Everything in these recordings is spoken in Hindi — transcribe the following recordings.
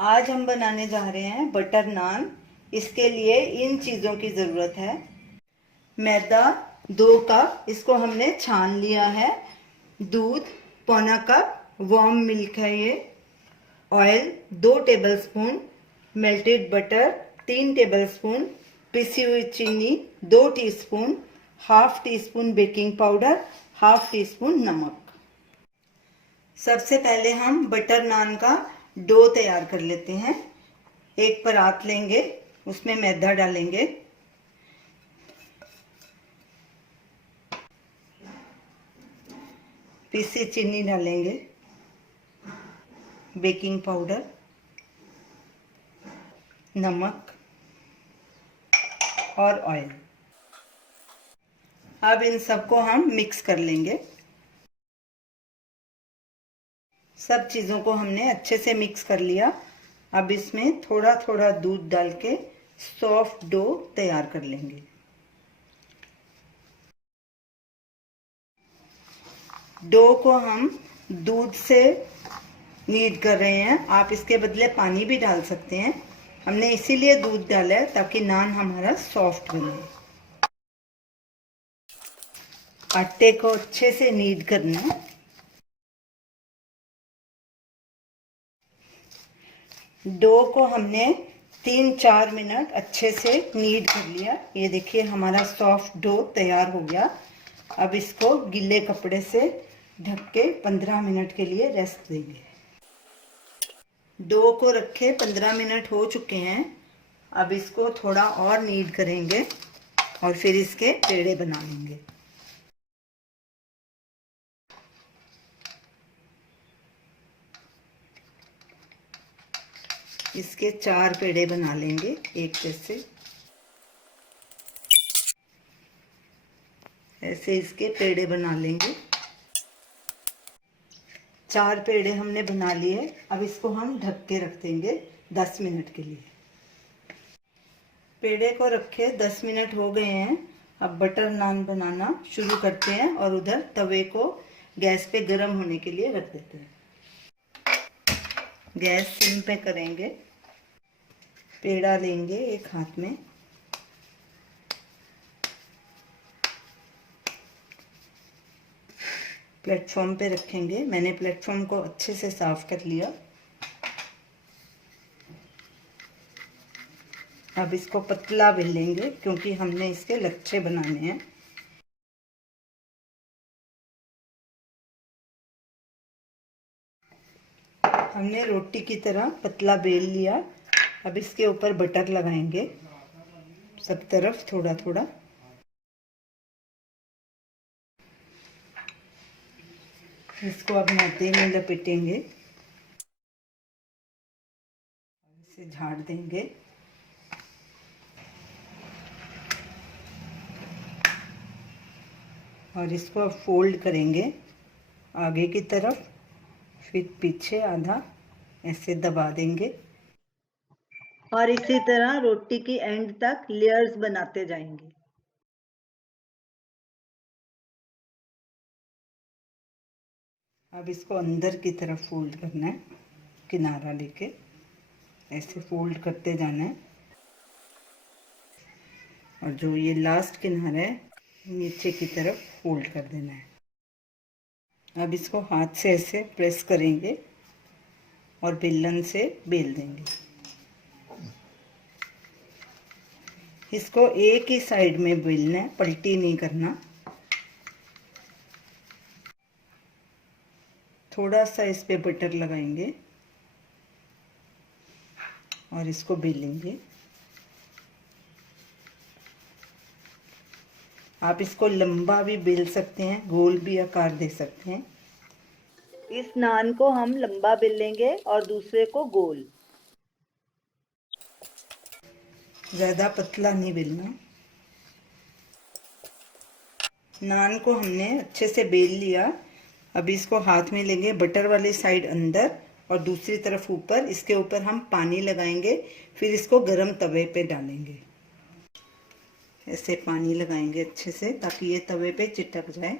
आज हम बनाने जा रहे हैं बटर नान। इसके लिए इन चीज़ों की ज़रूरत है। मैदा 2 कप, इसको हमने छान लिया है। दूध पौना कप, वार्म मिल्क है ये। Oil 2 tablespoon, melted butter 3 tablespoon, पिसी हुई चीनी 2 teaspoon, half tea spoon baking powder, half tea spoon नमक। सबसे पहले हम बटर नान का डो तैयार कर लेते हैं। एक परात लेंगे, उसमें मैदा डालेंगे, पिसी चीनी डालेंगे, बेकिंग पाउडर, नमक और ऑयल। अब इन सबको हम मिक्स कर लेंगे। सब चीज़ों को हमने अच्छे से मिक्स कर लिया। अब इसमें थोड़ा थोड़ा दूध डाल के सॉफ्ट डो तैयार कर लेंगे। डो को हम दूध से नीड कर रहे हैं। आप इसके बदले पानी भी डाल सकते हैं। हमने इसीलिए दूध डाला है ताकि नान हमारा सॉफ्ट बने। आटे को अच्छे से नीड करना है। डो को हमने 3-4 मिनट अच्छे से नीड कर लिया। ये देखिए हमारा सॉफ्ट डो तैयार हो गया। अब इसको गीले कपड़े से ढक के 15 मिनट के लिए रेस्ट देंगे। डो को रखे 15 मिनट हो चुके हैं। अब इसको थोड़ा और नीड करेंगे और फिर इसके पेड़े बना लेंगे। इसके 4 पेड़े बना लेंगे एक जैसे। ऐसे इसके पेड़े बना लेंगे। 4 पेड़े हमने बना लिए। अब इसको हम ढक के रख देंगे 10 मिनट के लिए। पेड़े को रखे 10 मिनट हो गए हैं। अब बटर नान बनाना शुरू करते हैं और उधर तवे को गैस पे गर्म होने के लिए रख देते हैं। गैस सिम पे करेंगे। पेड़ा लेंगे एक हाथ में, प्लेटफॉर्म पे रखेंगे। मैंने प्लेटफॉर्म को अच्छे से साफ कर लिया। अब इसको पतला बेलेंगे क्योंकि हमने इसके लच्छे बनाने हैं। हमने रोटी की तरह पतला बेल लिया। अब इसके ऊपर बटर लगाएंगे सब तरफ थोड़ा थोड़ा। इसको अब मैदे में लपेटेंगे, इसे झाड़ देंगे। और इसको अब फोल्ड करेंगे आगे की तरफ, फिर पीछे आधा ऐसे दबा देंगे और इसी तरह रोटी की एंड तक लेयर्स बनाते जाएंगे। अब इसको अंदर की तरफ फोल्ड करना है, किनारा लेके ऐसे फोल्ड करते जाना है। और जो ये लास्ट किनारा है नीचे की तरफ फोल्ड कर देना है। अब इसको हाथ से ऐसे प्रेस करेंगे और बेलन से बेल देंगे। इसको एक ही साइड में बेलना है, पलटी नहीं करना। थोड़ा सा इस पे बटर लगाएंगे और इसको बेलेंगे। आप इसको लंबा भी बेल सकते हैं, गोल भी आकार दे सकते हैं। इस नान को हम लंबा बेलेंगे और दूसरे को गोल। ज़्यादा पतला नहीं बेलना। नान को हमने अच्छे से बेल लिया। अब इसको हाथ में लेंगे, बटर वाली साइड अंदर और दूसरी तरफ ऊपर। इसके ऊपर हम पानी लगाएंगे, फिर इसको गरम तवे पे डालेंगे। ऐसे पानी लगाएंगे अच्छे से ताकि ये तवे पे चिटक जाए।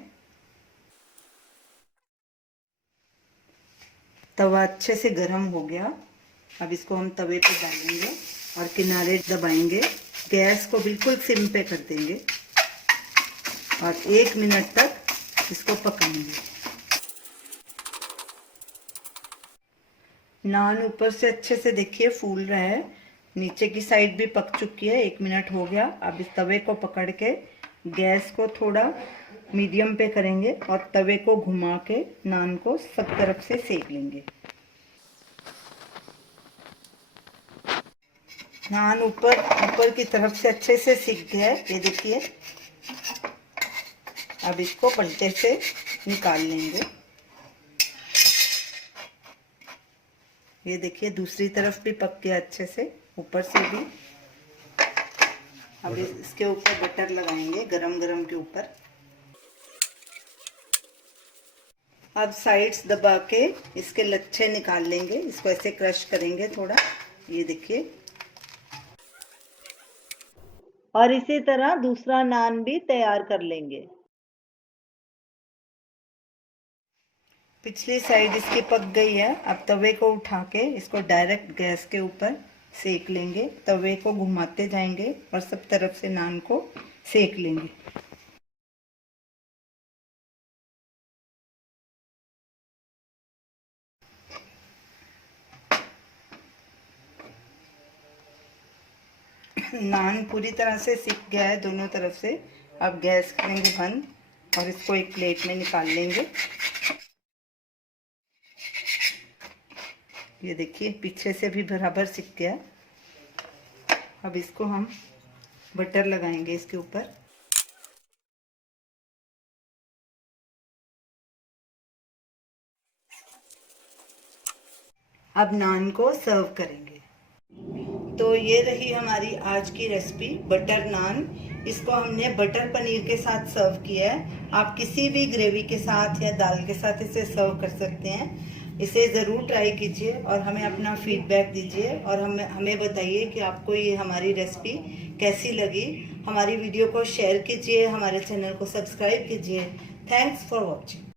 तवा अच्छे से गरम हो गया। अब इसको हम तवे पे डालेंगे और किनारे दबाएंगे। गैस को बिल्कुल सिम पे कर देंगे और 1 मिनट तक इसको पकाएंगे। नान ऊपर से अच्छे से देखिए फूल रहा है, नीचे की साइड भी पक चुकी है। 1 मिनट हो गया। अब इस तवे को पकड़ के गैस को थोड़ा मीडियम पे करेंगे और तवे को घुमा के नान को सब तरफ से सेक लेंगे। नान ऊपर की तरफ से अच्छे से सिक गया है, ये देखिए। अब इसको पलटे से निकाल लेंगे। ये देखिए दूसरी तरफ भी पक गया अच्छे से, ऊपर से भी। अब इसके ऊपर बटर लगाएंगे गरम गरम के ऊपर। अब साइड्स दबा के इसके लच्छे निकाल लेंगे, इसको ऐसे क्रश करेंगे थोड़ा, ये देखिए। और इसी तरह दूसरा नान भी तैयार कर लेंगे। पिछली साइड इसकी पक गई है। अब तवे को उठा के इसको डायरेक्ट गैस के ऊपर सेक लेंगे। तवे को घुमाते जाएंगे और सब तरफ से नान को सेक लेंगे। नान पूरी तरह से सिक गया है दोनों तरफ से। अब गैस करेंगे बंद और इसको एक प्लेट में निकाल लेंगे। ये देखिए पीछे से भी बराबर सिक गया। अब इसको हम बटर लगाएंगे इसके ऊपर। अब नान को सर्व करेंगे। तो ये रही हमारी आज की रेसिपी बटर नान। इसको हमने बटर पनीर के साथ सर्व किया है। आप किसी भी ग्रेवी के साथ या दाल के साथ इसे सर्व कर सकते हैं। इसे ज़रूर ट्राई कीजिए और हमें अपना फीडबैक दीजिए और हमें बताइए कि आपको ये हमारी रेसिपी कैसी लगी। हमारी वीडियो को शेयर कीजिए, हमारे चैनल को सब्सक्राइब कीजिए। Thanks for watching.